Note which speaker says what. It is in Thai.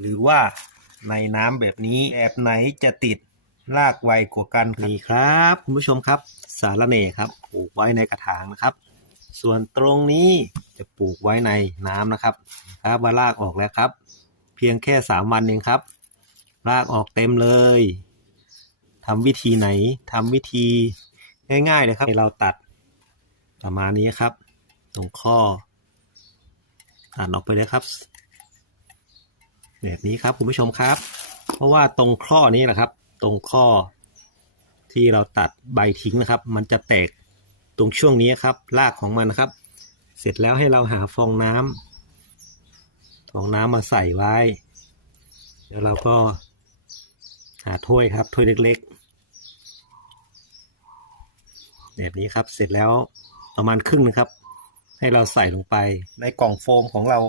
Speaker 1: หรือว่าในน้ำแบบนี้แบบไหนจะติดรากไวกว่ากันนี่ครับคุณผู้ชมครับ สารเน่ครับปลูกไว้ในกระถางนะครับ ส่วนตรงนี้จะปลูกไว้ในน้ำนะครับ ครับว่ารากออกแล้วครับ เพียงแค่สามวันเองครับรากออกเต็มเลยทำวิธีไหนทำวิธีง่ายๆเลยครับให้เราตัดประมาณนี้ครับ ตรงข้อตัดออกไปเลยครับ แบบนี้ครับคุณผู้ชมครับ เพราะว่าตรงข้อนี้นะครับ ตรงข้อที่เราตัดใบทิ้งนะครับ มันจะแตกตรงช่วงนี้ครับรากของมันนะครับ เสร็จแล้วให้เราหาฟองน้ำฟองน้ำมาใส่ไว้ แล้วเราก็หาถ้วยครับถ้วยเล็ก ๆ แบบนี้ครับเสร็จแล้วประมาณครึ่งนะครับ ให้เราใส่ลงไปในกล่องโฟมของเรา